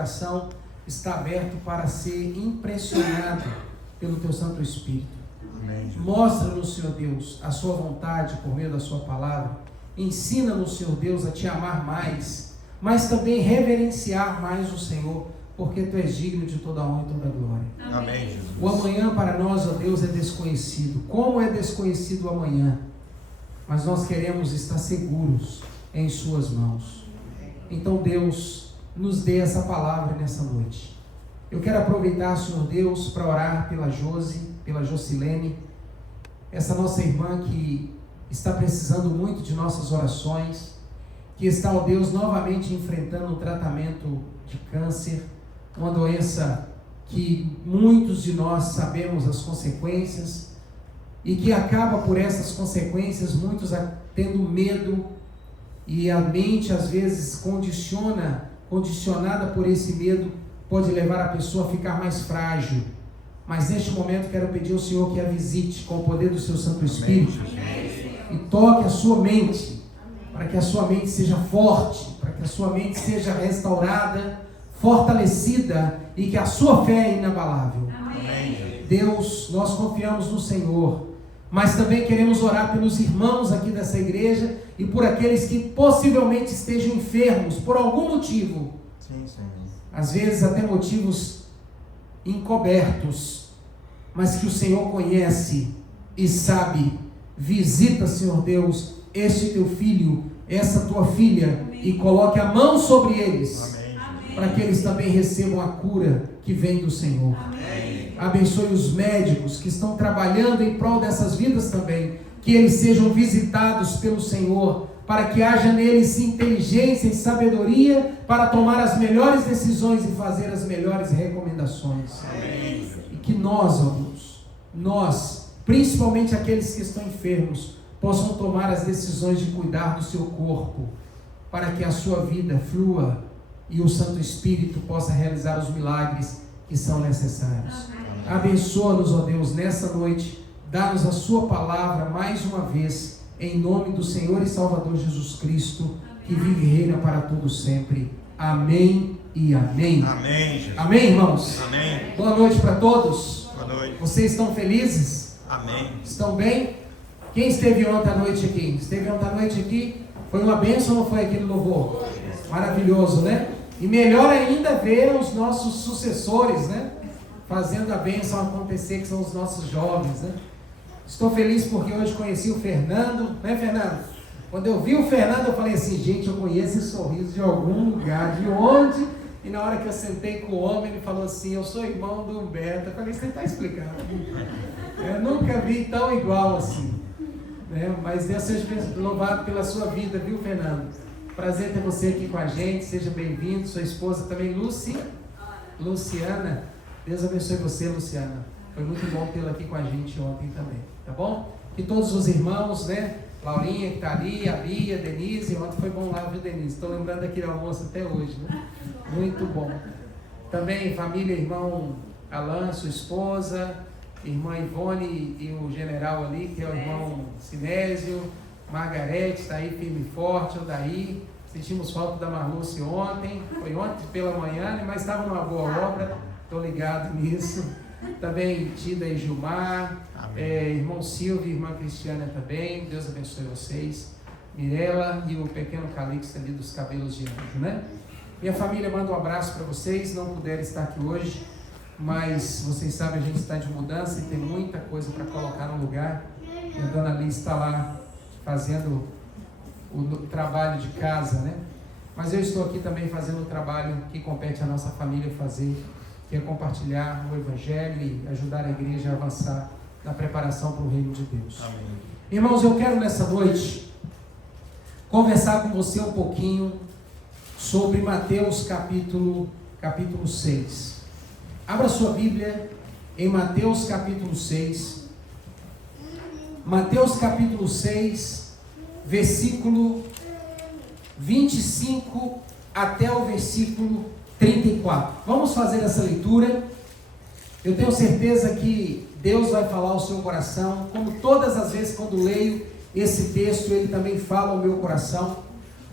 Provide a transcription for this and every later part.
coração está aberto para ser impressionado pelo Teu Santo Espírito. Mostra-nos, Senhor Deus, a Sua vontade por meio da Sua palavra. Ensina-nos, Senhor Deus, a Te amar mais, mas também reverenciar mais o Senhor, porque Tu és digno de toda a honra e toda a glória. Amém, Jesus. O amanhã para nós, ó Deus, é desconhecido. Como é desconhecido o amanhã? Mas nós queremos estar seguros em Suas mãos. Então, Deus, nos dê essa palavra nessa noite. Eu quero aproveitar, Senhor Deus, para orar pela Josi, pela Jocilene, essa nossa irmã que está precisando muito de nossas orações, que está, ó Deus, novamente enfrentando um tratamento de câncer, uma doença que muitos de nós sabemos as consequências e que acaba por essas consequências, muitos tendo medo, e a mente às vezes condicionada por esse medo, pode levar a pessoa a ficar mais frágil. Mas neste momento quero pedir ao Senhor que a visite com o poder do Seu Santo Espírito. Amém. E toque a sua mente, para que a sua mente seja forte, para que a sua mente seja restaurada, fortalecida e que a sua fé é inabalável. Amém. Deus, nós confiamos no Senhor, mas também queremos orar pelos irmãos aqui dessa igreja e por aqueles que possivelmente estejam enfermos por algum motivo. Sim, Senhor. Às vezes até motivos encobertos, mas que o Senhor conhece e sabe. Visita, Senhor Deus, este teu filho, essa tua filha, e coloque a mão sobre eles. Amém. Para que eles também recebam a cura que vem do Senhor. Amém. Abençoe os médicos que estão trabalhando em prol dessas vidas também, que eles sejam visitados pelo Senhor, para que haja neles inteligência e sabedoria para tomar as melhores decisões e fazer as melhores recomendações. Amém. E que nós, ó Deus, nós, principalmente aqueles que estão enfermos, possam tomar as decisões de cuidar do seu corpo, para que a sua vida flua e o Santo Espírito possa realizar os milagres que são necessários. Abençoa-nos, ó Deus, nessa noite, dá-nos a sua palavra mais uma vez, em nome do Senhor e Salvador Jesus Cristo, que vive e reina para todos sempre. Amém e amém. Amém, Jesus. Amém, irmãos? Amém. Boa noite para todos. Boa noite. Vocês estão felizes? Amém. Estão bem? Quem esteve ontem à noite aqui? Esteve ontem à noite aqui? Foi uma bênção ou não foi aquele louvor? Maravilhoso, né? E melhor ainda ver os nossos sucessores, né? Fazendo a bênção acontecer, que são os nossos jovens, né? Estou feliz porque hoje conheci o Fernando, né, Fernando? Quando eu vi o Fernando, eu falei assim, gente, eu conheço esse sorriso de algum lugar, de onde? E na hora que eu sentei com o homem, ele falou assim, eu sou irmão do Humberto. Eu falei, você está explicando. Eu nunca vi tão igual assim, né? Mas Deus seja louvado pela sua vida, viu, Fernando? Prazer ter você aqui com a gente, seja bem-vindo. Sua esposa também, Luciana. Deus abençoe você, Luciana. Foi muito bom tê-la aqui com a gente ontem também, tá bom? E todos os irmãos, né? Laurinha que está ali, a Bia, Denise. Ontem foi bom lá, viu, Denise? Estou lembrando daquele almoço até hoje, né? Muito bom. Também família, irmão Alan, sua esposa, irmã Ivone e o general ali, que é o irmão Sinésio, Margarete, está aí firme e forte, o Daí. Sentimos falta da Marluce ontem, foi ontem pela manhã, mas estava numa boa obra, estou ligado nisso. Também Tida e Gilmar, irmão Silvio e irmã Cristiana também, Deus abençoe vocês. Mirela e o pequeno Calixto ali dos cabelos de anjo, né? Minha família manda um abraço para vocês, não puderam estar aqui hoje, mas vocês sabem, a gente está de mudança e tem muita coisa para colocar no lugar. E a dona Liz está lá fazendo o trabalho de casa, né? Mas eu estou aqui também fazendo o trabalho que compete à nossa família fazer, que é compartilhar o Evangelho e ajudar a igreja a avançar na preparação para o reino de Deus. Amém. Irmãos, eu quero nessa noite conversar com você um pouquinho sobre Mateus capítulo 6. Abra sua Bíblia em Mateus capítulo 6. Mateus capítulo 6, versículo 25 até o versículo 34. Vamos fazer essa leitura. Eu tenho certeza que Deus vai falar ao seu coração, como todas as vezes quando leio esse texto, ele também fala ao meu coração.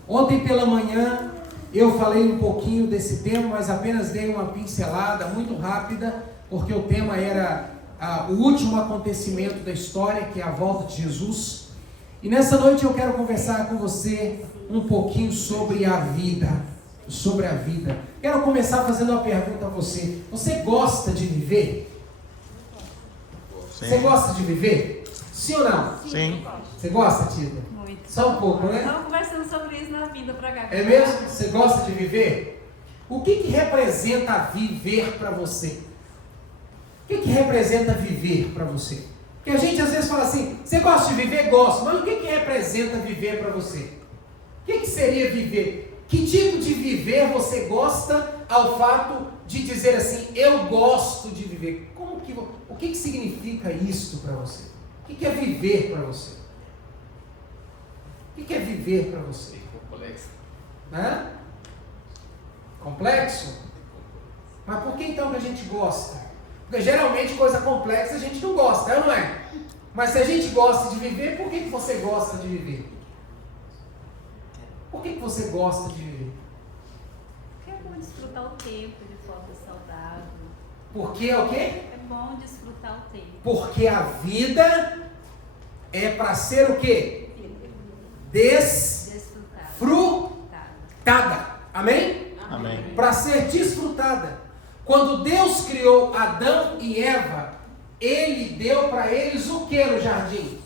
Ontem pela manhã, Eu falei um pouquinho desse tema, mas apenas dei uma pincelada muito rápida, porque o tema era o último acontecimento da história, que é a volta de Jesus. E nessa noite eu quero conversar com você um pouquinho sobre a vida. Sobre a vida. Quero começar fazendo uma pergunta a você. Você gosta de viver? Sim. Você gosta de viver? Sim ou não? Sim. Você gosta, Tita? Muito. Só um pouco, né? Estamos conversando sobre isso na vida pra cá. É mesmo? Você gosta de viver? O que representa viver para você? O que representa viver para você? Porque a gente às vezes fala assim, você gosta de viver? Gosto. Mas o que representa viver para você? O que seria viver? Que tipo de viver você gosta ao fato de dizer assim, eu gosto de viver? O que significa isso para você? O que é viver para você? O que é viver para você? Complexo. Hã? Complexo? Mas por que então que a gente gosta? Porque geralmente coisa complexa a gente não gosta, não é? Mas se a gente gosta de viver, por que você gosta de viver? Por que você gosta de viver? Porque é bom desfrutar o tempo de forma saudável. Porque é o quê? É bom desfrutar o tempo. Porque a vida é para ser o quê? Desfrutada. Amém? Amém. Para ser desfrutada. Quando Deus criou Adão e Eva, Ele deu para eles o que no jardim?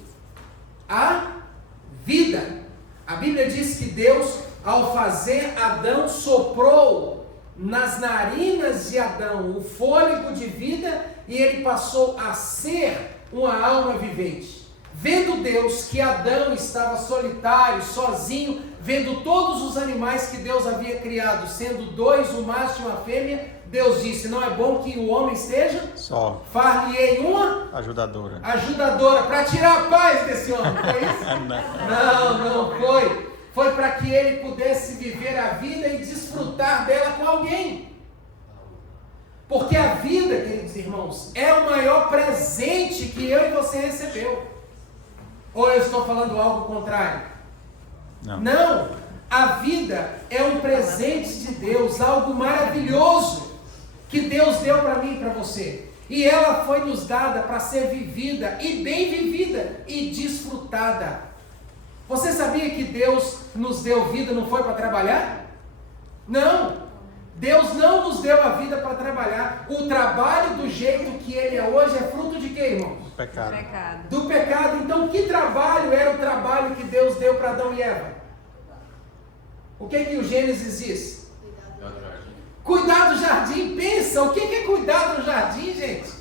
A vida. A Bíblia diz que Deus, ao fazer Adão, soprou nas narinas de Adão o fôlego de vida e ele passou a ser uma alma vivente. Vendo Deus que Adão estava solitário, sozinho, vendo todos os animais que Deus havia criado, sendo dois, um macho e uma fêmea, Deus disse, não é bom que o homem esteja só. Far-lhe-ei uma ajudadora para tirar a paz desse homem, foi isso? Não foi. Foi para que ele pudesse viver a vida e desfrutar dela com alguém. Porque a vida, queridos irmãos, é o maior presente que eu e você recebeu. Ou eu estou falando algo contrário? Não. A vida é um presente de Deus, algo maravilhoso que Deus deu para mim e para você. E ela foi nos dada para ser vivida, e bem vivida, e desfrutada. Você sabia que Deus nos deu vida, não foi para trabalhar? Não. Deus não nos deu a vida para trabalhar. O trabalho do jeito que ele é hoje é fruto de quê, irmãos? Pecado. Do pecado. Então, que trabalho era o trabalho que Deus deu para Adão e Eva? O que o Gênesis diz? Cuidar do jardim. Pensa, o que é cuidar do jardim, gente?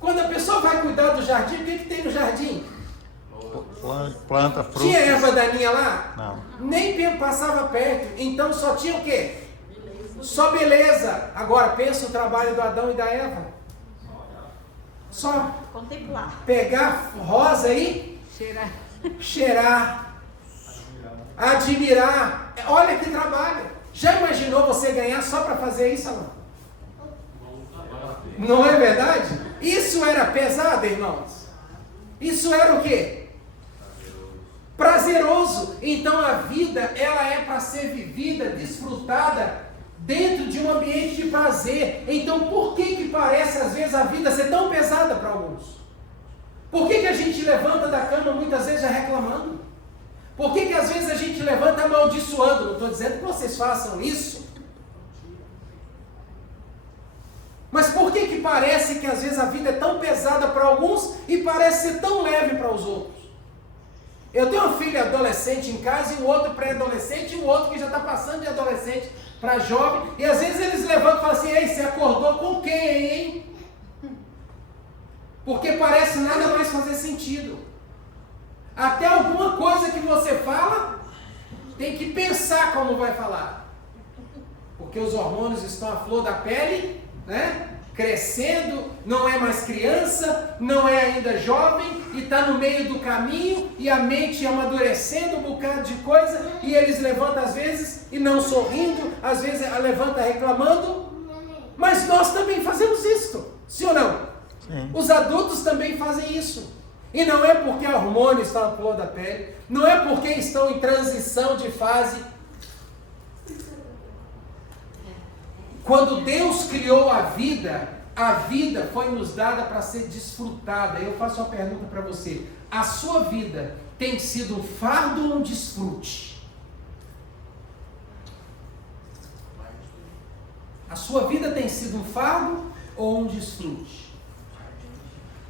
Quando a pessoa vai cuidar do jardim, o que tem no jardim? Planta, frutas. Tinha erva daninha lá? Não. Nem passava perto. Então só tinha o quê? Só beleza. Agora pensa o trabalho do Adão e da Eva. Só contemplar. Pegar rosa aí, cheirar, admirar. Olha que trabalho. Já imaginou você ganhar só para fazer isso, Alão? Não é verdade? Isso era pesado, irmãos? Isso era o quê? Prazeroso. Então a vida, ela é para ser vivida, desfrutada dentro de um ambiente de prazer. Então por que parece às vezes a vida ser tão pesada para alguns? Por que a gente levanta da cama muitas vezes já reclamando? Por que às vezes a gente levanta amaldiçoando? Não estou dizendo que vocês façam isso. Mas por que parece que às vezes a vida é tão pesada para alguns e parece ser tão leve para os outros? Eu tenho uma filha adolescente em casa e um outro pré-adolescente e um outro que já está passando de adolescente para jovem. E às vezes eles levantam e falam assim, ei, você acordou com quem, hein? Porque parece nada mais fazer sentido. Até alguma coisa que você fala, tem que pensar como vai falar. Porque os hormônios estão à flor da pele, né? Crescendo, não é mais criança, não é ainda jovem, e está no meio do caminho, e a mente amadurecendo um bocado de coisa, e eles levantam às vezes, e não sorrindo, às vezes levanta reclamando, mas nós também fazemos isso, sim ou não? Sim. Os adultos também fazem isso. E não é porque o hormônio está na flor da pele, não é porque estão em transição de fase. Quando Deus criou a vida foi nos dada para ser desfrutada. Eu faço uma pergunta para você: a sua vida tem sido um fardo ou um desfrute? A sua vida tem sido um fardo ou um desfrute?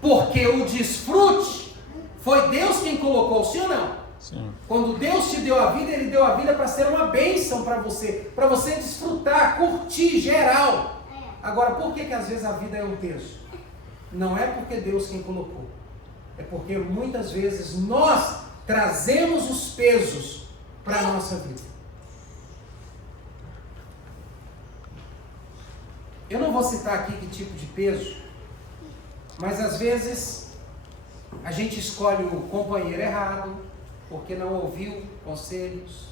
Porque o desfrute foi Deus quem colocou, sim ou não? Sim. Quando Deus te deu a vida, Ele deu a vida para ser uma bênção para você desfrutar, curtir, geral. Agora, por que às vezes a vida é um peso? Não é porque Deus quem colocou, é porque muitas vezes nós trazemos os pesos para a nossa vida. Eu não vou citar aqui que tipo de peso, mas às vezes a gente escolhe o companheiro errado, porque não ouviu conselhos.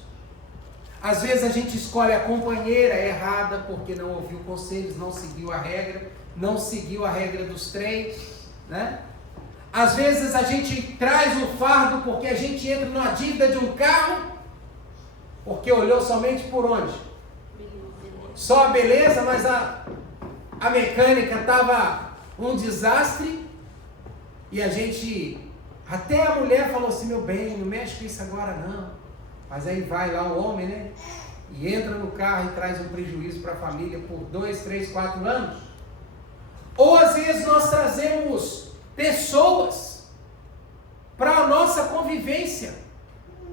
Às vezes a gente escolhe a companheira errada, porque não ouviu conselhos, não seguiu a regra dos 3, né? Às vezes a gente traz o fardo porque a gente entra numa dívida de um carro, porque olhou somente por onde? Só a beleza, mas a mecânica estava um desastre, e a gente, até a mulher falou assim: meu bem, não mexe com isso agora não. Mas aí vai lá o homem, né? E entra no carro e traz um prejuízo para a família por 2, 3, 4 anos. Ou às vezes nós trazemos pessoas para a nossa convivência.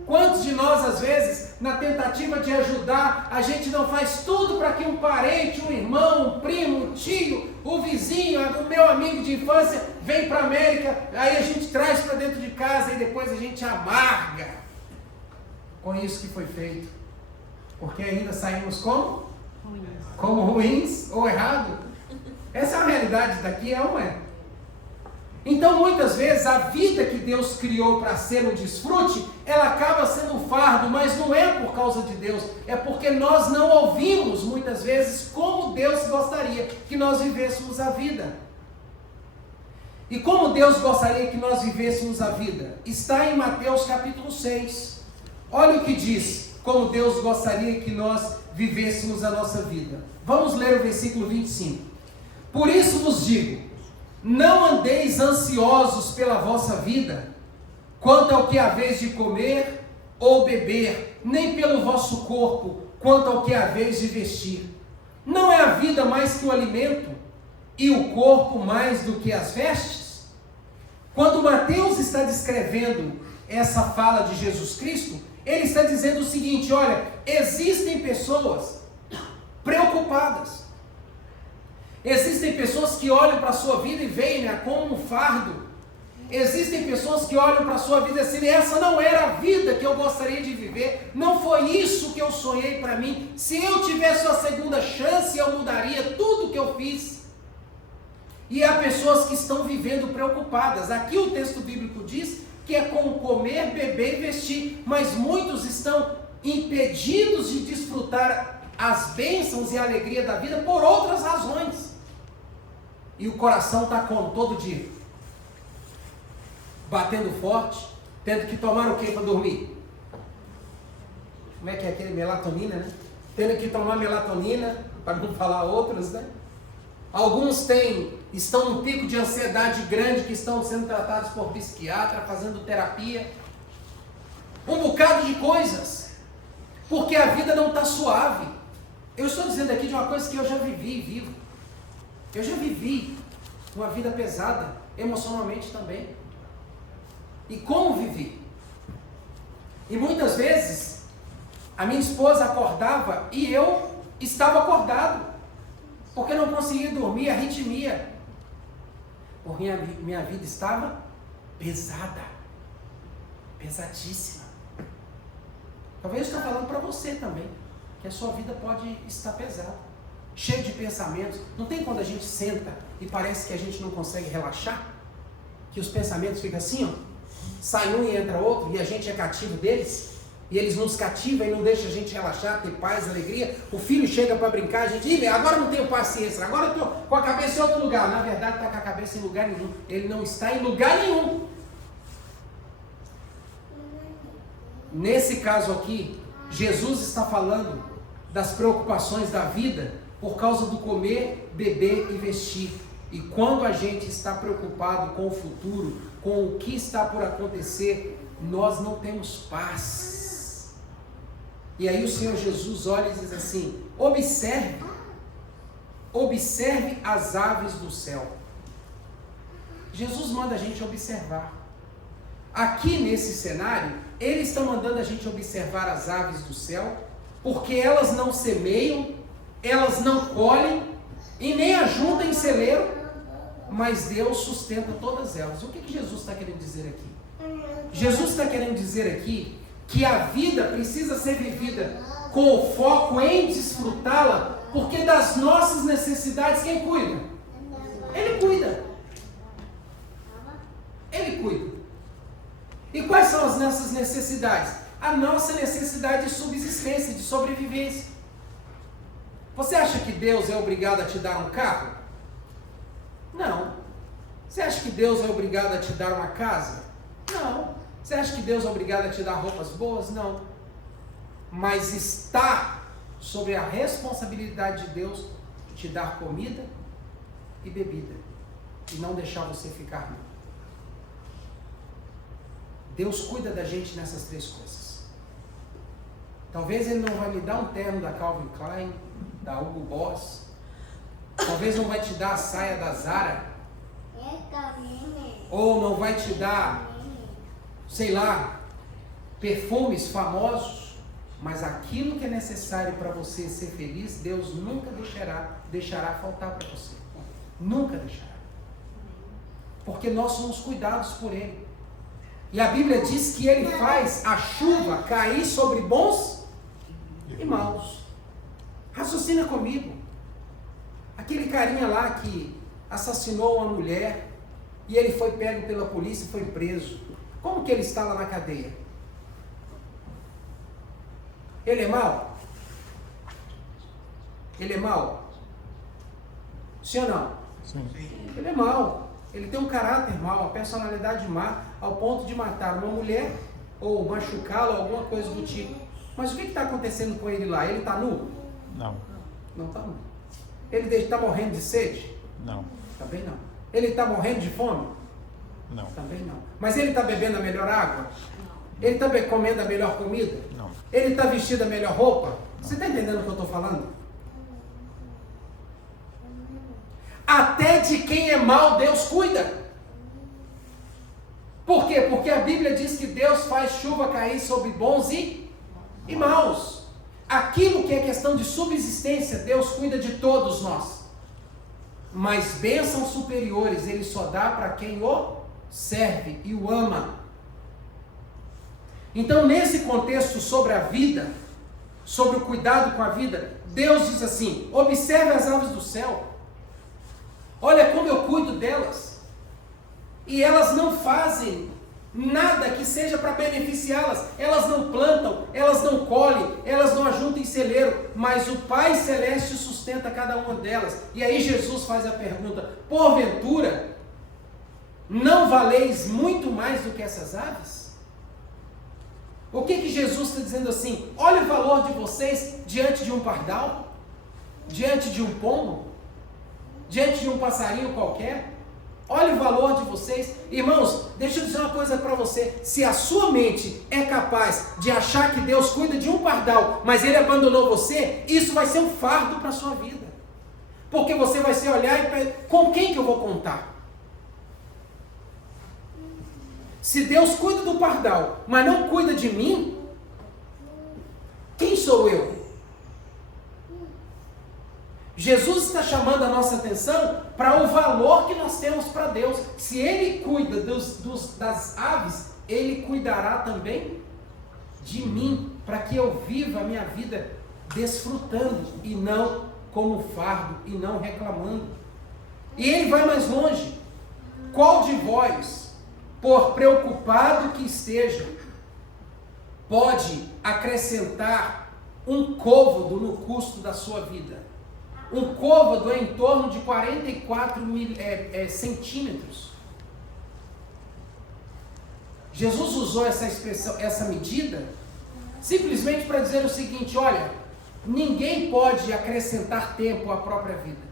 Quantos de nós, às vezes, na tentativa de ajudar, a gente não faz tudo para que um parente, um irmão, um primo, um tio, o vizinho, o meu amigo de infância vem para a América, aí a gente traz para dentro de casa e depois a gente amarga com isso que foi feito, porque ainda saímos como? Como ruins ou errado. Essa é a realidade daqui, é ou não é? Então muitas vezes a vida que Deus criou para ser um desfrute, ela acaba sendo um fardo, mas não é por causa de Deus, é porque nós não ouvimos muitas vezes como Deus gostaria que nós vivêssemos a vida. E como Deus gostaria que nós vivêssemos a vida? Está em Mateus capítulo 6. Olha o que diz, como Deus gostaria que nós vivêssemos a nossa vida. Vamos ler o versículo 25. Por isso vos digo, não andeis ansiosos pela vossa vida, quanto ao que haveis de comer ou beber, nem pelo vosso corpo, quanto ao que haveis de vestir. Não é a vida mais que o alimento, e o corpo mais do que as vestes? Quando Mateus está descrevendo essa fala de Jesus Cristo, ele está dizendo o seguinte: olha, existem pessoas preocupadas. Existem pessoas que olham para a sua vida e veem, né, como um fardo. Existem pessoas que olham para a sua vida assim: essa não era a vida que eu gostaria de viver, não foi isso que eu sonhei para mim. Se eu tivesse uma segunda chance, eu mudaria tudo que eu fiz. E há pessoas que estão vivendo preocupadas. Aqui o texto bíblico diz que é com comer, beber e vestir, mas muitos estão impedidos de desfrutar as bênçãos e a alegria da vida por outras razões. E o coração está como? Todo dia batendo forte, tendo que tomar o que para dormir? Como é que é aquele? Melatonina, né? Tendo que tomar melatonina, para não falar outras, né? Alguns estão num pico de ansiedade grande, que estão sendo tratados por psiquiatra, fazendo terapia. Um bocado de coisas. Porque a vida não está suave. Eu estou dizendo aqui de uma coisa que eu já vivi e vivo. Eu já vivi uma vida pesada, emocionalmente também. E como vivi? E muitas vezes, a minha esposa acordava e eu estava acordado. Porque não conseguia dormir, arritmia. Porque minha vida estava pesada. Pesadíssima. Talvez eu esteja falando para você também, que a sua vida pode estar pesada. Cheio de pensamentos. Não tem quando a gente senta e parece que a gente não consegue relaxar? Que os pensamentos ficam assim, ó. Sai um e entra outro, e a gente é cativo deles. E eles nos cativam e não deixam a gente relaxar, ter paz, alegria. O filho chega para brincar, a gente, agora não tenho paciência, agora eu estou com a cabeça em outro lugar. Na verdade está com a cabeça em lugar nenhum. Ele não está em lugar nenhum. Nesse caso aqui, Jesus está falando das preocupações da vida, por causa do comer, beber e vestir. E quando a gente está preocupado com o futuro, com o que está por acontecer, nós não temos paz. E aí o Senhor Jesus olha e diz assim: observe as aves do céu. Jesus manda a gente observar. Aqui nesse cenário, Ele está mandando a gente observar as aves do céu, porque elas não semeiam, elas não colhem e nem ajuntam em celeiro, mas Deus sustenta todas elas. O que Jesus está querendo dizer aqui? Jesus está querendo dizer aqui que a vida precisa ser vivida com o foco em desfrutá-la, porque das nossas necessidades quem cuida? Ele cuida. Ele cuida. E quais são as nossas necessidades? A nossa necessidade de subsistência, de sobrevivência. Você acha que Deus é obrigado a te dar um carro? Não. Você acha que Deus é obrigado a te dar uma casa? Não. Você acha que Deus é obrigado a te dar roupas boas? Não. Mas está sobre a responsabilidade de Deus de te dar comida e bebida e não deixar você ficar nu. Deus cuida da gente nessas três coisas. Talvez Ele não vai me dar um terno da Calvin Klein, da Hugo Boss. Talvez não vai te dar a saia da Zara. Ou não vai te dar, sei lá, perfumes famosos. Mas aquilo que é necessário para você ser feliz, Deus nunca deixará faltar para você. Nunca deixará. Porque nós somos cuidados por Ele. E a Bíblia diz que Ele faz a chuva cair sobre bons e maus. Raciocina comigo. Aquele carinha lá que assassinou uma mulher e ele foi pego pela polícia e foi preso. Como que ele está lá na cadeia? Ele é mau? Ele é mau? Sim ou não? Sim. Ele é mau. Ele tem um caráter mau, uma personalidade má, ao ponto de matar uma mulher ou machucá-la, alguma coisa do tipo. Mas o que está acontecendo com ele lá? Ele está nu? Não. Não está nu. Ele está morrendo de sede? Não. Também não. Ele está morrendo de fome? Não. Também não. Mas ele está bebendo a melhor água? Ele está comendo a melhor comida? Não. Ele está vestindo a melhor roupa? Você está entendendo o que eu estou falando? Até de quem é mau, Deus cuida. Por quê? Porque a Bíblia diz que Deus faz chuva cair sobre bons e maus. Aquilo que é questão de subsistência, Deus cuida de todos nós. Mas bênçãos superiores Ele só dá para quem o serve e o ama. Então, nesse contexto sobre a vida, sobre o cuidado com a vida, Deus diz assim: observe as aves do céu. Olha como eu cuido delas. E elas não fazem nada que seja para beneficiá-las. Elas não plantam, elas não colhem, elas não ajuntam em celeiro, mas o Pai Celeste sustenta cada uma delas. E aí Jesus faz a pergunta: porventura, não valeis muito mais do que essas aves? O que Jesus está dizendo assim? Olha o valor de vocês diante de um pardal, diante de um pombo, diante de um passarinho qualquer. Olha o valor de vocês. Irmãos, deixa eu dizer uma coisa para você. Se a sua mente é capaz de achar que Deus cuida de um pardal, mas Ele abandonou você, isso vai ser um fardo para a sua vida. Porque você vai se olhar e com quem que eu vou contar? Se Deus cuida do pardal, mas não cuida de mim, quem sou eu? Jesus está chamando a nossa atenção para o valor que nós temos para Deus. Se Ele cuida das aves, Ele cuidará também de mim, para que eu viva a minha vida desfrutando e não como fardo e não reclamando. E Ele vai mais longe. Qual de vós, por preocupado que esteja, pode acrescentar um côvado no custo da sua vida? Um côvado é em torno de 44 centímetros. Jesus usou essa expressão, essa medida, simplesmente para dizer o seguinte: olha, Ninguém pode acrescentar tempo à própria vida.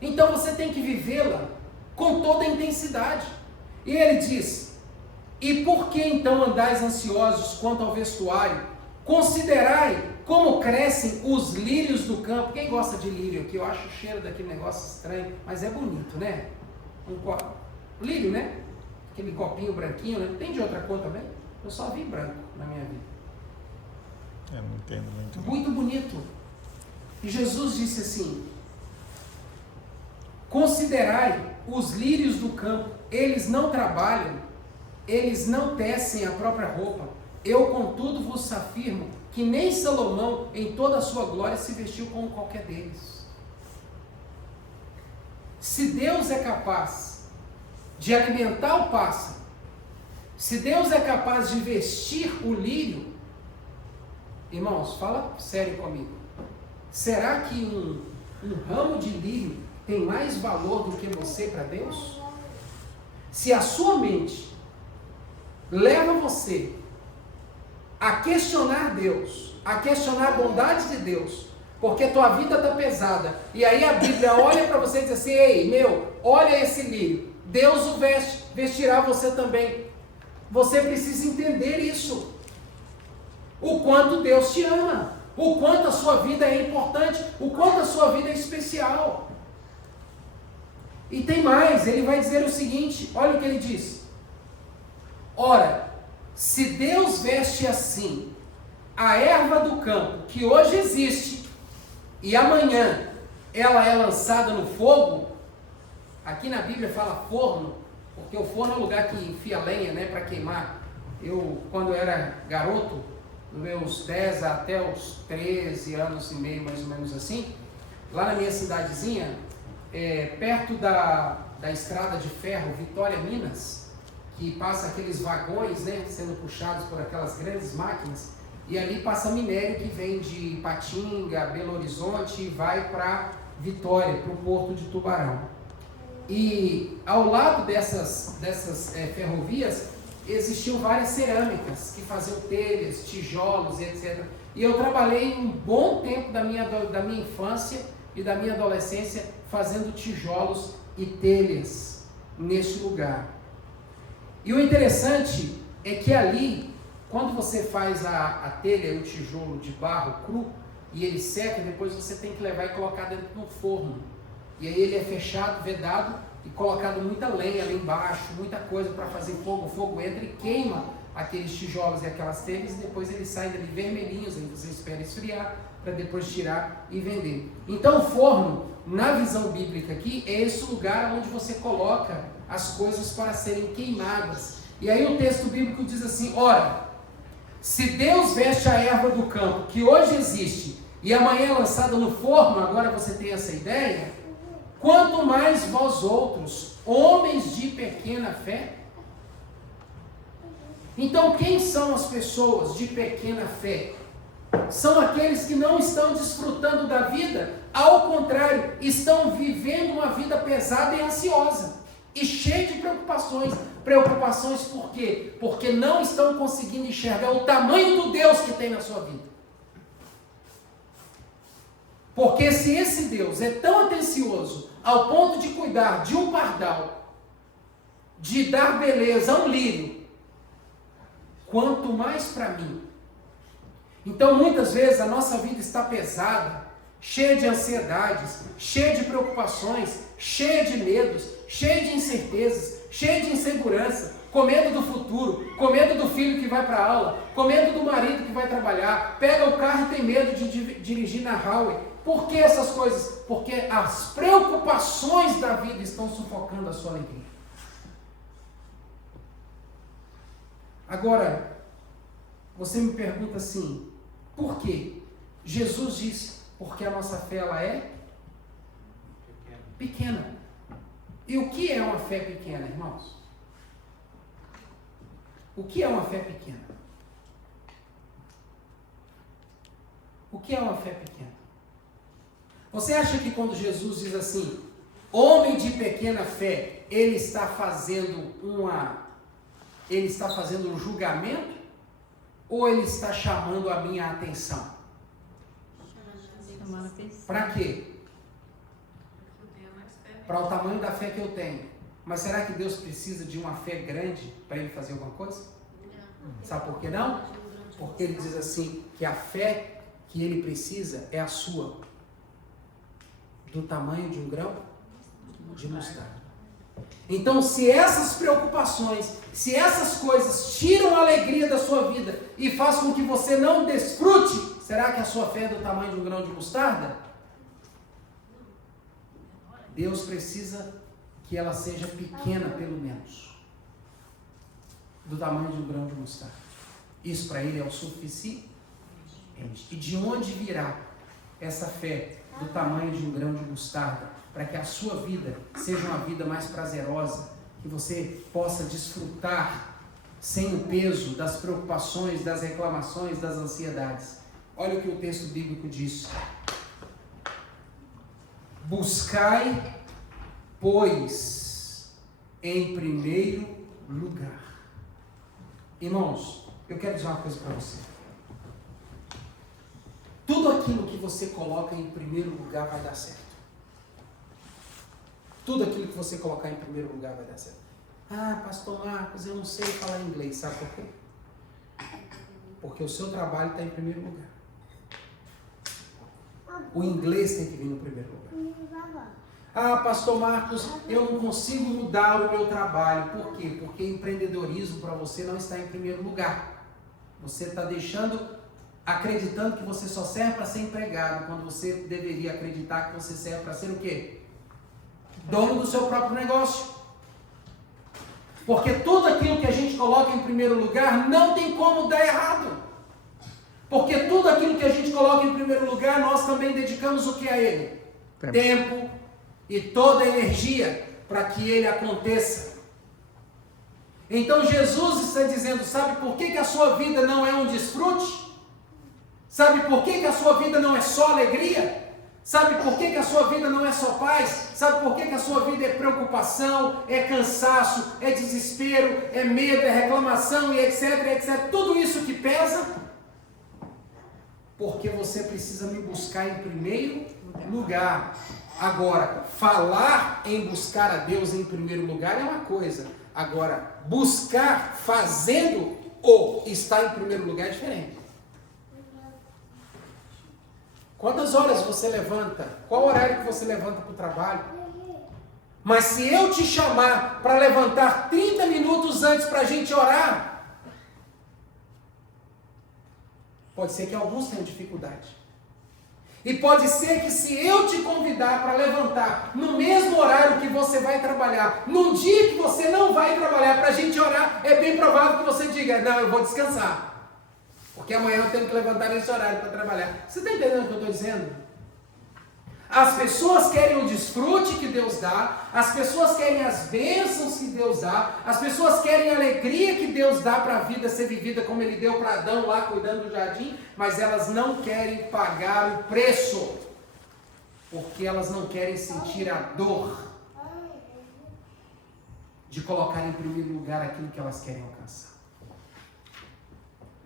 Então você tem que vivê-la com toda a intensidade. E ele diz: e por que então andais ansiosos quanto ao vestuário? Considerai como crescem os lírios do campo. Quem gosta de lírio aqui? Eu acho o cheiro daquele negócio estranho, mas é bonito, né? Lírio, né? Aquele copinho branquinho, né? Tem de outra cor também? Eu só vi branco na minha vida. Eu não entendo muito. Muito bonito. E Jesus disse assim: considerai os lírios do campo, eles não trabalham, eles não tecem a própria roupa. Eu, contudo, vos afirmo que nem Salomão, em toda a sua glória, se vestiu como qualquer deles. Se Deus é capaz de alimentar o pássaro, se Deus é capaz de vestir o lírio, irmãos, fala sério comigo. Será que um ramo de lírio tem mais valor do que você para Deus? Se a sua mente leva você a questionar Deus, a questionar a bondade de Deus, porque tua vida está pesada, e aí a Bíblia olha para você e diz assim: ei, olha esse lírio, Deus o veste, vestirá você também. Você precisa entender isso. O quanto Deus te ama, o quanto a sua vida é importante, o quanto a sua vida é especial. E tem mais, ele vai dizer o seguinte, olha o que ele diz: ora, se Deus veste assim a erva do campo, que hoje existe, e amanhã ela é lançada no fogo, aqui na Bíblia fala forno, porque o forno é o lugar que enfia lenha, né, para queimar. Eu, quando era garoto, dos meus 10 até os 13 anos e meio, mais ou menos assim, lá na minha cidadezinha, perto da estrada de ferro Vitória, Minas, que passa aqueles vagões, né, sendo puxados por aquelas grandes máquinas, e ali passa minério que vem de Ipatinga, Belo Horizonte e vai para Vitória, para o porto de Tubarão. E ao lado dessas ferrovias existiam várias cerâmicas que faziam telhas, tijolos, etc. E eu trabalhei um bom tempo da minha infância e da minha adolescência fazendo tijolos e telhas nesse lugar. E o interessante é que ali, quando você faz a telha e o tijolo de barro cru, e ele seca, depois você tem que levar e colocar dentro do forno. E aí ele é fechado, vedado, e colocado muita lenha ali embaixo, muita coisa para fazer fogo. O fogo entra e queima aqueles tijolos e aquelas telhas, e depois eles saem dali vermelhinhos, aí você espera esfriar, para depois tirar e vender. Então o forno, na visão bíblica aqui, é esse lugar onde você coloca as coisas para serem queimadas. E aí o texto bíblico diz assim: ora, se Deus veste a erva do campo, que hoje existe, e amanhã é lançada no forno, agora você tem essa ideia, quanto mais vós outros, homens de pequena fé. Então quem são as pessoas de pequena fé? São aqueles que não estão desfrutando da vida, ao contrário, estão vivendo uma vida pesada e ansiosa, e cheia de preocupações. Preocupações por quê? Porque não estão conseguindo enxergar o tamanho do Deus que tem na sua vida. Porque se esse Deus é tão atencioso ao ponto de cuidar de um pardal, de dar beleza a um lírio, quanto mais para mim. Então muitas vezes a nossa vida está pesada, cheia de ansiedades, cheia de preocupações, cheia de medos, cheia de incertezas, cheia de insegurança, com medo do futuro, com medo do filho que vai para a aula, com medo do marido que vai trabalhar, pega o carro e tem medo de dirigir na highway. Por que essas coisas? Porque as preocupações da vida estão sufocando a sua alegria. Agora, você me pergunta assim, por quê? Jesus disse, porque a nossa fé ela é pequena. E o que é uma fé pequena, irmãos? O que é uma fé pequena? O que é uma fé pequena? Você acha que quando Jesus diz assim, homem de pequena fé, ele está fazendo um julgamento? Ou ele está chamando a minha atenção? humana fez. Para quê? Para o tamanho da fé que eu tenho. Mas será que Deus precisa de uma fé grande para Ele fazer alguma coisa? Sabe por que não? Porque Ele diz assim, que a fé que Ele precisa é a sua. Do tamanho de um grão de mostarda. Então, se essas preocupações, se essas coisas tiram a alegria da sua vida e faz com que você não desfrute, será que a sua fé é do tamanho de um grão de mostarda? Deus precisa que ela seja pequena, pelo menos, do tamanho de um grão de mostarda. Isso para Ele é o suficiente. E de onde virá essa fé do tamanho de um grão de mostarda? Para que a sua vida seja uma vida mais prazerosa, que você possa desfrutar sem o peso das preocupações, das reclamações, das ansiedades. Olha o que o texto bíblico diz. Buscai, pois, em primeiro lugar. Irmãos, eu quero dizer uma coisa para você. Tudo aquilo que você coloca em primeiro lugar vai dar certo. Tudo aquilo que você colocar em primeiro lugar vai dar certo. Ah, pastor Marcos, eu não sei falar inglês. Sabe por quê? Porque o seu trabalho está em primeiro lugar. O inglês tem que vir no primeiro lugar. Ah, pastor Marcos, eu não consigo mudar o meu trabalho. Por quê? Porque empreendedorismo para você não está em primeiro lugar. Você está acreditando que você só serve para ser empregado, quando você deveria acreditar que você serve para ser o quê? Dono do seu próprio negócio. Porque tudo aquilo que a gente coloca em primeiro lugar não tem como dar errado. Porque tudo aquilo que a gente coloca em primeiro lugar, nós também dedicamos o que a Ele? Tempo e toda a energia para que Ele aconteça. Então Jesus está dizendo, sabe por que a sua vida não é um desfrute? Sabe por que a sua vida não é só alegria? Sabe por que a sua vida não é só paz? Sabe por que a sua vida é preocupação, é cansaço, é desespero, é medo, é reclamação e etc, etc. Tudo isso que pesa? Porque você precisa me buscar em primeiro lugar. Agora, falar em buscar a Deus em primeiro lugar é uma coisa. Agora, buscar fazendo ou estar em primeiro lugar é diferente. Quantas horas você levanta? Qual horário que você levanta para o trabalho? Mas se eu te chamar para levantar 30 minutos antes para a gente orar, pode ser que alguns tenham dificuldade. E pode ser que se eu te convidar para levantar no mesmo horário que você vai trabalhar, num dia que você não vai trabalhar para a gente orar, é bem provável que você diga, não, eu vou descansar. Porque amanhã eu tenho que levantar nesse horário para trabalhar. Você está entendendo o que eu estou dizendo? As pessoas querem o desfrute que Deus dá, as pessoas querem as bênçãos que Deus dá, as pessoas querem a alegria que Deus dá para a vida ser vivida como Ele deu para Adão lá cuidando do jardim, mas elas não querem pagar o preço, porque elas não querem sentir a dor de colocar em primeiro lugar aquilo que elas querem alcançar.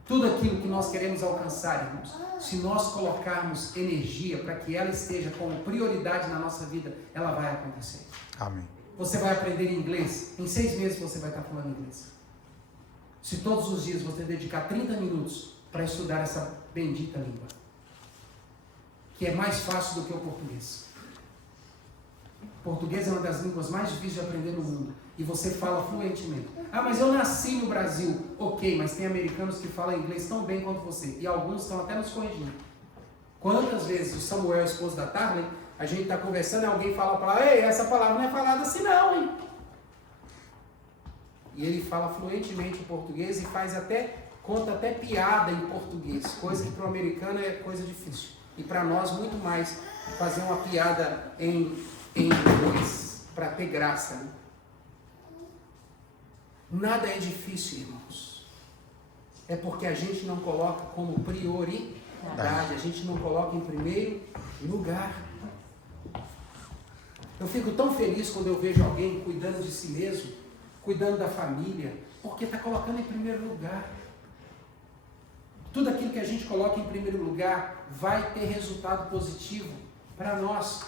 Tudo aquilo que nós queremos alcançar, irmãos, se nós colocarmos energia para que ela esteja como prioridade na nossa vida, ela vai acontecer. Amém. Você vai aprender inglês, em 6 meses você vai estar falando inglês. Se todos os dias você dedicar 30 minutos para estudar essa bendita língua, que é mais fácil do que o português. O português é uma das línguas mais difíceis de aprender no mundo. E você fala fluentemente. Ah, mas eu nasci no Brasil. Ok, mas tem americanos que falam inglês tão bem quanto você. E alguns estão até nos corrigindo. Quantas vezes o Samuel, esposo da Tarley, a gente está conversando e alguém fala para ela, ei, essa palavra não é falada assim não, hein? E ele fala fluentemente o português e conta até piada em português. Coisa que para o americano é coisa difícil. E para nós muito mais fazer uma piada em inglês, para ter graça, né? Nada é difícil, irmãos. É porque a gente não coloca como prioridade, a gente não coloca em primeiro lugar. Eu fico tão feliz quando eu vejo alguém cuidando de si mesmo, cuidando da família, porque está colocando em primeiro lugar. Tudo aquilo que a gente coloca em primeiro lugar vai ter resultado positivo para nós.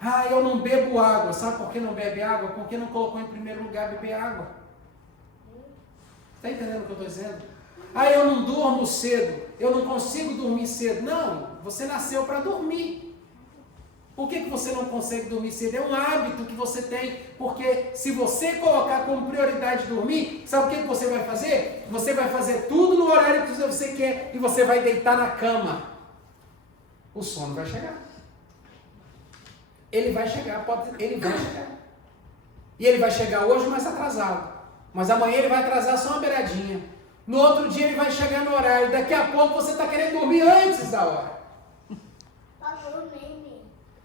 Ah, eu não bebo água. Sabe por que não bebe água? Porque não colocou em primeiro lugar beber água. Está entendendo o que eu estou dizendo? Ah, eu não durmo cedo. Eu não consigo dormir cedo. Não, você nasceu para dormir. Por que você não consegue dormir cedo? É um hábito que você tem, porque se você colocar como prioridade dormir, sabe o que você vai fazer? Você vai fazer tudo no horário que você quer e você vai deitar na cama. O sono vai chegar. Ele vai chegar, ele vai chegar. E ele vai chegar hoje mais atrasado. Mas amanhã ele vai atrasar só uma beiradinha. No outro dia ele vai chegar no horário. Daqui a pouco você está querendo dormir antes da hora.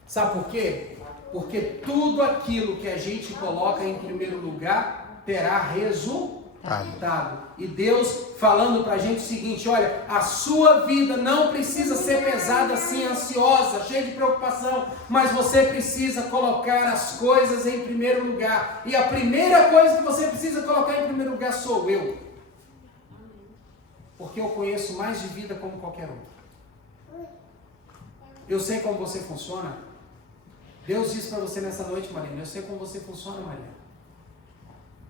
Sabe por quê? Porque tudo aquilo que a gente coloca em primeiro lugar terá resultado. E Deus falando pra gente o seguinte: olha, a sua vida não precisa ser pesada assim, ansiosa, cheia de preocupação, mas você precisa colocar as coisas em primeiro lugar. E a primeira coisa que você precisa colocar em primeiro lugar sou eu. Porque eu conheço mais de vida como qualquer outro. Eu sei como você funciona. Deus disse para você nessa noite, Marina, eu sei como você funciona, Marina.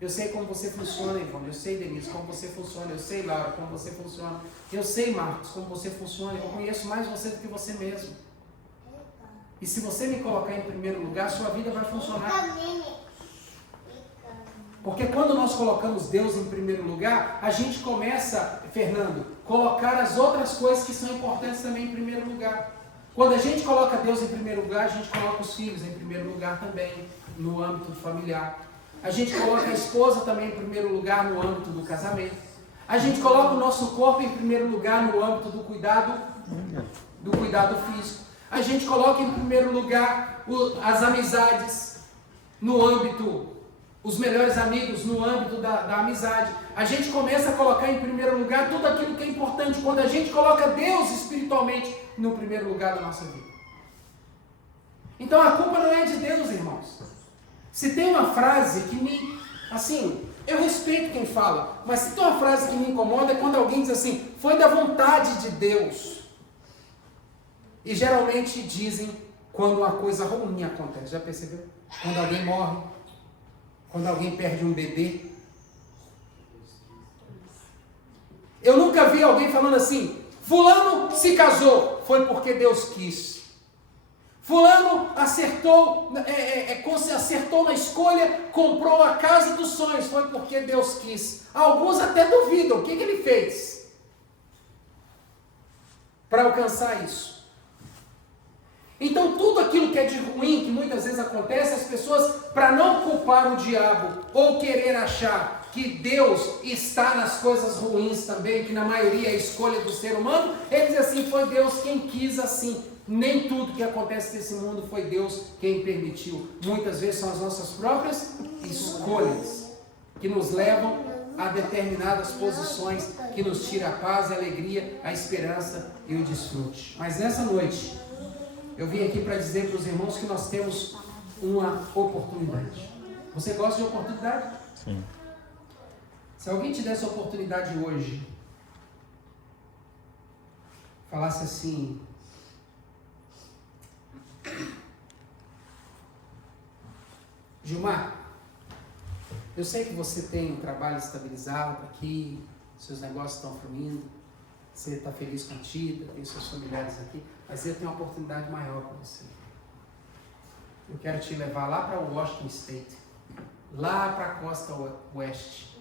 Eu sei como você funciona, Ivone. Eu sei, Denise, como você funciona. Eu sei, Laura, como você funciona. Eu sei, Marcos, como você funciona. Eu conheço mais você do que você mesmo. E se você me colocar em primeiro lugar, sua vida vai funcionar. Porque quando nós colocamos Deus em primeiro lugar, a gente começa, Fernando, colocar as outras coisas que são importantes também em primeiro lugar. Quando a gente coloca Deus em primeiro lugar, a gente coloca os filhos em primeiro lugar também, no âmbito familiar. A gente coloca a esposa também em primeiro lugar no âmbito do casamento. A gente coloca o nosso corpo em primeiro lugar no âmbito do cuidado físico. A gente coloca em primeiro lugar as amizades no âmbito, os melhores amigos no âmbito da amizade. A gente começa a colocar em primeiro lugar tudo aquilo que é importante quando a gente coloca Deus espiritualmente no primeiro lugar da nossa vida. Então a culpa não é de Deus, irmãos. Se tem uma frase que me... Assim, eu respeito quem fala, mas se tem uma frase que me incomoda é quando alguém diz assim, foi da vontade de Deus. E geralmente dizem quando uma coisa ruim acontece. Já percebeu? Quando alguém morre, quando alguém perde um bebê. Eu nunca vi alguém falando assim, fulano se casou, foi porque Deus quis. Fulano acertou na escolha, comprou a casa dos sonhos, foi porque Deus quis. Alguns até duvidam, o que ele fez para alcançar isso? Então tudo aquilo que é de ruim, que muitas vezes acontece, as pessoas, para não culpar o diabo, ou querer achar que Deus está nas coisas ruins também, que na maioria é a escolha do ser humano, eles dizem assim, foi Deus quem quis assim. Nem tudo que acontece nesse mundo foi Deus quem permitiu. Muitas vezes são as nossas próprias escolhas que nos levam a determinadas posições, que nos tira a paz, a alegria, a esperança e o desfrute. Mas nessa noite, eu vim aqui para dizer para os irmãos que nós temos uma oportunidade. Você gosta de oportunidade? Sim. Se alguém te desse a oportunidade hoje, falasse assim, Gilmar, eu sei que você tem um trabalho estabilizado aqui, seus negócios estão fluindo, você está feliz com a Tita, tem seus familiares aqui, mas eu tenho uma oportunidade maior para você. Eu quero te levar lá para Washington State, lá para a costa oeste,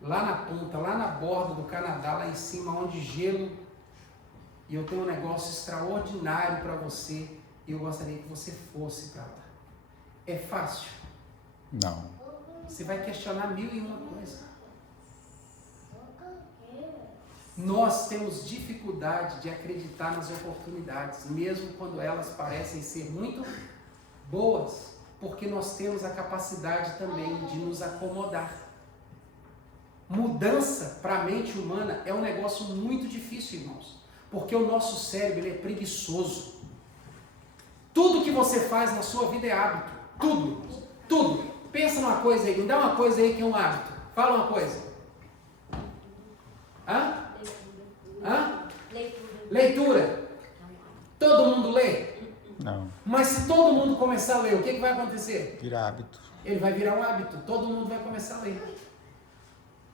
lá na ponta, lá na borda do Canadá, lá em cima, onde gelo, e eu tenho um negócio extraordinário para você, e eu gostaria que você fosse para lá. É fácil? Não. Você vai questionar 1001 coisas. Nós temos dificuldade de acreditar nas oportunidades, mesmo quando elas parecem ser muito boas, porque nós temos a capacidade também de nos acomodar. Mudança para a mente humana é um negócio muito difícil, irmãos, porque o nosso cérebro ele é preguiçoso. Tudo que você faz na sua vida é hábito. Tudo, tudo. Pensa numa coisa aí, me dá uma coisa aí que é um hábito. Fala uma coisa. Hã? Leitura. Todo mundo lê? Não. Mas se todo mundo começar a ler, o que vai acontecer? Vira hábito. Ele vai virar um hábito. Todo mundo vai começar a ler.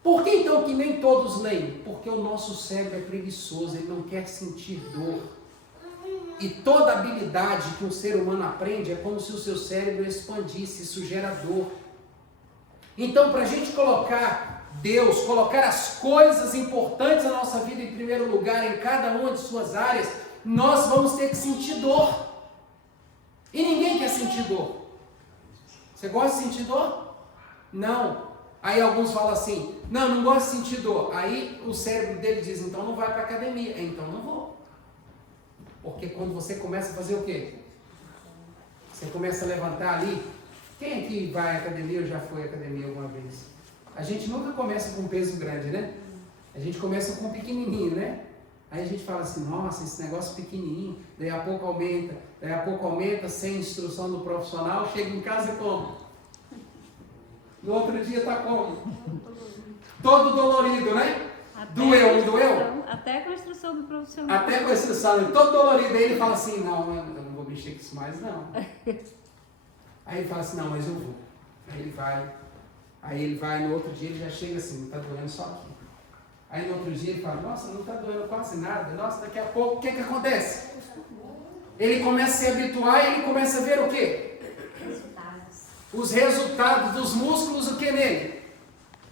Por que então que nem todos leem? Porque o nosso cérebro é preguiçoso, ele não quer sentir dor. E toda habilidade que um ser humano aprende é como se o seu cérebro expandisse, isso gera dor. Então, para a gente colocar Deus, colocar as coisas importantes da nossa vida em primeiro lugar, em cada uma de suas áreas, nós vamos ter que sentir dor. E ninguém quer sentir dor. Você gosta de sentir dor? Não. Aí alguns falam assim, não gosto de sentir dor. Aí o cérebro dele diz, então não vai para a academia. Então não vou. Porque quando você começa a fazer o quê? Você começa a levantar ali. Quem aqui vai à academia ou já foi à academia alguma vez? A gente nunca começa com um peso grande, né? A gente começa com um pequenininho, né? Aí a gente fala assim, nossa, esse negócio pequenininho, daí a pouco aumenta, sem instrução do profissional, chega em casa como? No outro dia está como? Todo dolorido, né? Doeu, não doeu? Até com a instrução do profissional. Até com a instrução, todo dolorido. Aí ele fala assim, não, eu não vou mexer com isso mais, não. Aí ele fala assim, não, mas eu vou. Aí ele vai, no outro dia ele já chega assim, está doendo só aqui. Aí no outro dia ele fala, nossa, não está doendo quase nada. Nossa, daqui a pouco, o que acontece? Ele começa a se habituar e ele começa a ver o quê? Os resultados dos músculos, o que nele?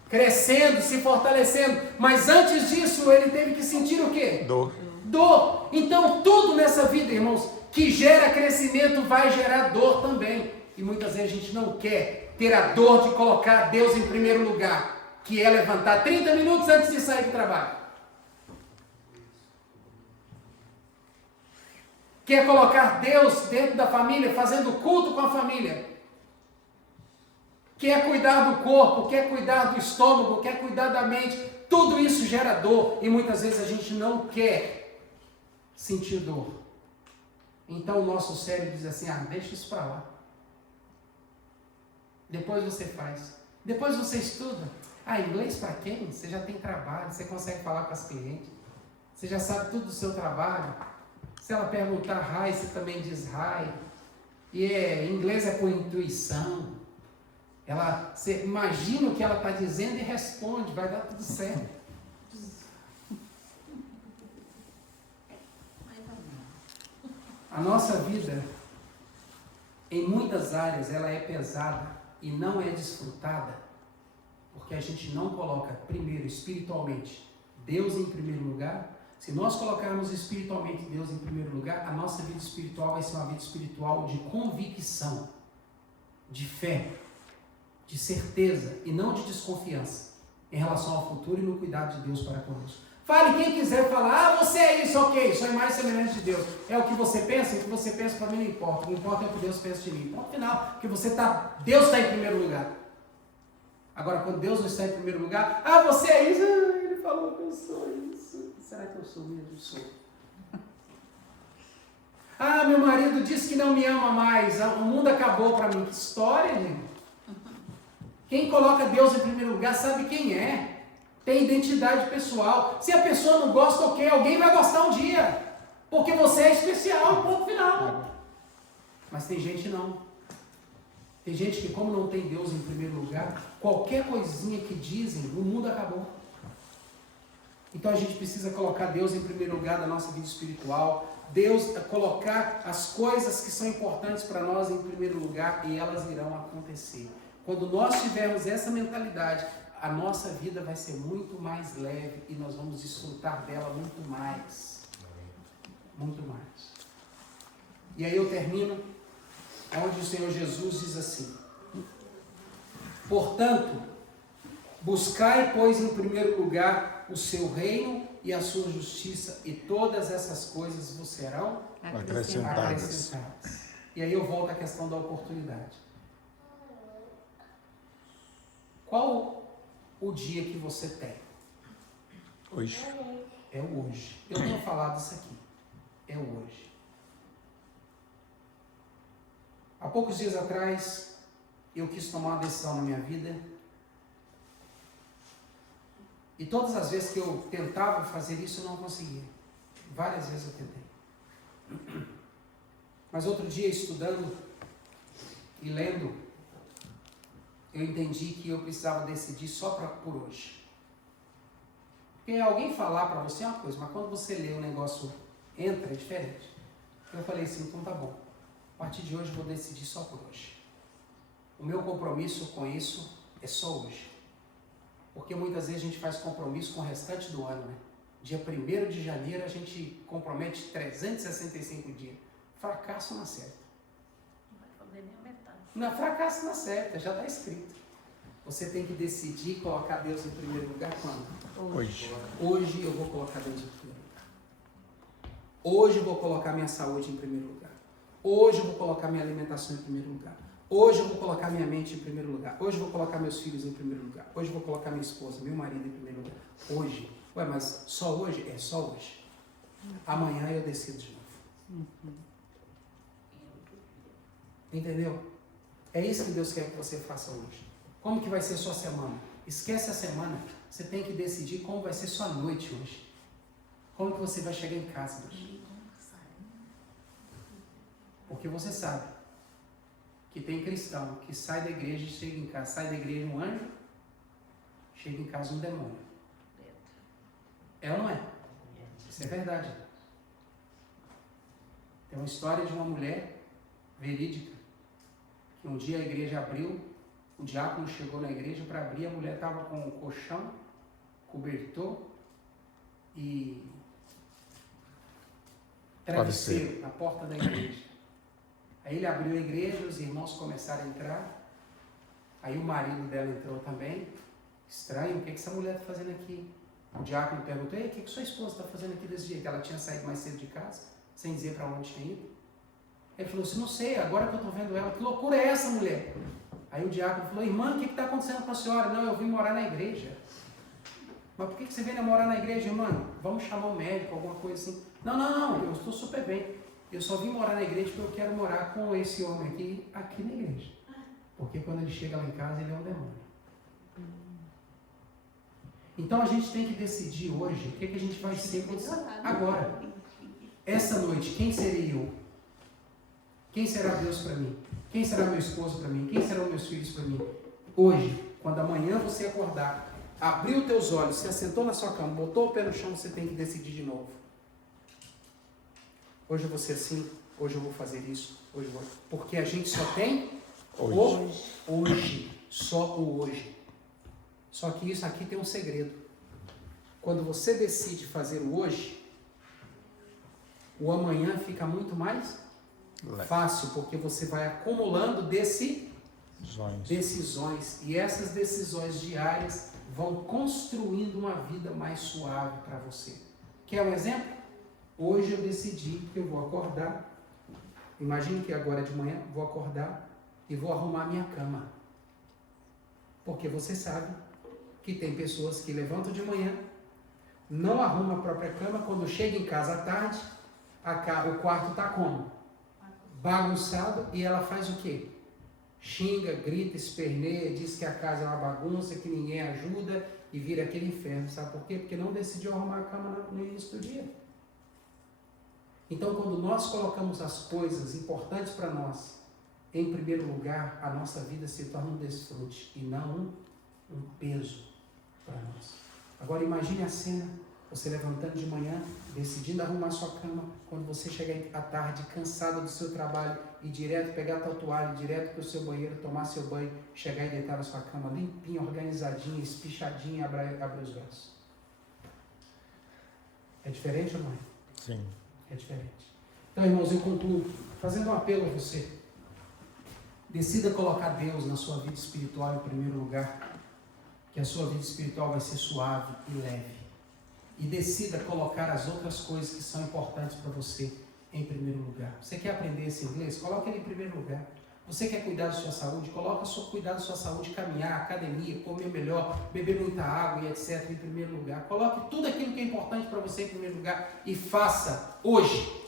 Crescendo, se fortalecendo. Mas antes disso, ele teve que sentir o quê? Dor. Então, tudo nessa vida, irmãos, que gera crescimento, vai gerar dor também. E muitas vezes a gente não quer ter a dor de colocar Deus em primeiro lugar, que é levantar 30 minutos antes de sair do trabalho. Quer colocar Deus dentro da família, fazendo culto com a família. Quer cuidar do corpo, quer cuidar do estômago, quer cuidar da mente. Tudo isso gera dor e muitas vezes a gente não quer sentir dor. Então o nosso cérebro diz assim, deixa isso para lá. Depois você faz. Depois você estuda. Inglês para quem? Você já tem trabalho, você consegue falar com as clientes. Você já sabe tudo do seu trabalho. Se ela perguntar hi, você também diz hi. E inglês é por intuição. Você imagina o que ela está dizendo e responde, vai dar tudo certo. A nossa vida, em muitas áreas, ela é pesada e não é desfrutada, porque a gente não coloca primeiro, espiritualmente, Deus em primeiro lugar. Se nós colocarmos espiritualmente Deus em primeiro lugar, a nossa vida espiritual vai ser uma vida espiritual de convicção, de fé, de certeza e não de desconfiança em relação ao futuro e no cuidado de Deus para conosco. Fale quem quiser falar, você é isso, ok, sou mais semelhante de Deus. É o que você pensa, o que você pensa para mim não importa. O que importa é o que Deus pensa de mim. Ponto final, que Deus está em primeiro lugar. Agora, quando Deus não está em primeiro lugar, você é isso, ele falou que eu sou isso. Será que eu sou mesmo? Sou. Meu marido disse que não me ama mais, o mundo acabou para mim. Que história, gente. Quem coloca Deus em primeiro lugar sabe quem é. Tem identidade pessoal. Se a pessoa não gosta, ok, alguém vai gostar um dia. Porque você é especial, ponto final. Mas tem gente não. Tem gente que, como não tem Deus em primeiro lugar, qualquer coisinha que dizem, o mundo acabou. Então a gente precisa colocar Deus em primeiro lugar da nossa vida espiritual. Colocar as coisas que são importantes para nós em primeiro lugar e elas irão acontecer. Quando nós tivermos essa mentalidade, a nossa vida vai ser muito mais leve e nós vamos desfrutar dela muito mais. Muito mais. E aí eu termino onde o Senhor Jesus diz assim: portanto, buscai, pois, em primeiro lugar o seu reino e a sua justiça, e todas essas coisas vos serão acrescentadas. E aí eu volto à questão da oportunidade. Qual o dia que você tem? Hoje. É o hoje. Eu tenho falado isso aqui. É o hoje. Há poucos dias atrás, eu quis tomar uma decisão na minha vida. E todas as vezes que eu tentava fazer isso, eu não conseguia. Várias vezes eu tentei. Mas outro dia, estudando e lendo, eu entendi que eu precisava decidir só por hoje. Porque alguém falar para você é uma coisa, mas quando você lê o negócio entra, é diferente. Eu falei assim, então tá bom. A partir de hoje eu vou decidir só por hoje. O meu compromisso com isso é só hoje. Porque muitas vezes a gente faz compromisso com o restante do ano, né? Dia 1º de janeiro a gente compromete 365 dias. Fracasso na certa. Não vai fazer nem a metade. Não, fracasso na certa, já está escrito. Você tem que decidir colocar Deus em primeiro lugar quando? Hoje. Hoje eu vou colocar Deus em primeiro lugar. Hoje eu vou colocar minha saúde em primeiro lugar. Hoje eu vou colocar minha alimentação em primeiro lugar. Hoje eu vou colocar minha mente em primeiro lugar. Hoje eu vou colocar meus filhos em primeiro lugar. Hoje eu vou colocar minha esposa, meu marido em primeiro lugar. Hoje. Ué, mas só hoje? É só hoje. Amanhã eu decido de novo. Entendeu? É isso que Deus quer que você faça hoje. Como que vai ser sua semana? Esquece a semana. Você tem que decidir como vai ser sua noite hoje. Como que você vai chegar em casa hoje. Porque você sabe que tem cristão que sai da igreja e chega em casa. Sai da igreja um anjo, chega em casa um demônio. É ou não é? Isso é verdade. Tem uma história de uma mulher verídica, que um dia a igreja abriu, o diácono chegou na igreja para abrir, a mulher estava com um colchão, cobertor e travesseiro na porta da igreja. Aí ele abriu a igreja, os irmãos começaram a entrar, aí o marido dela entrou também. Estranho, o que essa mulher está fazendo aqui? O diácono perguntou, ei, o que sua esposa está fazendo aqui desse dia? Que ela tinha saído mais cedo de casa, sem dizer para onde tinha ido. Ele falou assim, não sei, agora que eu estou vendo ela, que loucura é essa, mulher? Aí o diácono falou, irmã, o que está acontecendo com a senhora? Não, eu vim morar na igreja. Mas por que você veio morar na igreja, irmã? Vamos chamar um médico, alguma coisa assim. Não, eu estou super bem. Eu só vim morar na igreja porque eu quero morar com esse homem aqui na igreja. Porque quando ele chega lá em casa, ele é um demônio. Então a gente tem que decidir hoje o que a gente vai ser agora. Essa noite, quem serei eu? Quem será Deus para mim? Quem será meu esposo para mim? Quem serão meus filhos para mim? Hoje, quando amanhã você acordar, abriu os teus olhos, se assentou na sua cama, botou o pé no chão, você tem que decidir de novo. Hoje eu vou ser assim, hoje eu vou fazer isso, hoje eu vou. Porque a gente só tem hoje. Só o hoje. Só que isso aqui tem um segredo. Quando você decide fazer o hoje, o amanhã fica muito mais fácil, porque você vai acumulando decisões. E essas decisões diárias vão construindo uma vida mais suave para você. Quer um exemplo? Hoje eu decidi que eu vou acordar. Imagine que agora de manhã vou acordar e vou arrumar minha cama. Porque você sabe que tem pessoas que levantam de manhã, não arrumam a própria cama, quando chega em casa à tarde, o quarto está como? Bagunçado, e ela faz o quê? Xinga, grita, esperneia, diz que a casa é uma bagunça, que ninguém ajuda e vira aquele inferno. Sabe por quê? Porque não decidiu arrumar a cama no início do dia. Então, quando nós colocamos as coisas importantes para nós em primeiro lugar, a nossa vida se torna um desfrute e não um peso para nós. Agora imagine a cena, você levantando de manhã, decidindo arrumar sua cama, quando você chegar à tarde cansado do seu trabalho e direto pegar a tua toalha, direto para o seu banheiro, tomar seu banho, chegar e deitar na sua cama limpinha, organizadinha, espichadinha, abrir os braços. É diferente ou não é? Sim. É diferente. Então, irmãos, eu concluo fazendo um apelo a você. Decida colocar Deus na sua vida espiritual em primeiro lugar, que a sua vida espiritual vai ser suave e leve. E decida colocar as outras coisas que são importantes para você em primeiro lugar. Você quer aprender esse inglês? Coloque ele em primeiro lugar. Você quer cuidar da sua saúde? cuidar da sua saúde, caminhar, academia, comer melhor, beber muita água e etc. em primeiro lugar. Coloque tudo aquilo que é importante para você em primeiro lugar e faça hoje,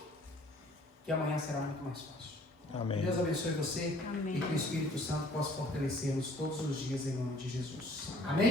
que amanhã será muito mais fácil. Amém. Deus abençoe você. Amém. E que o Espírito Santo possa fortalecer-nos todos os dias em nome de Jesus. Amém?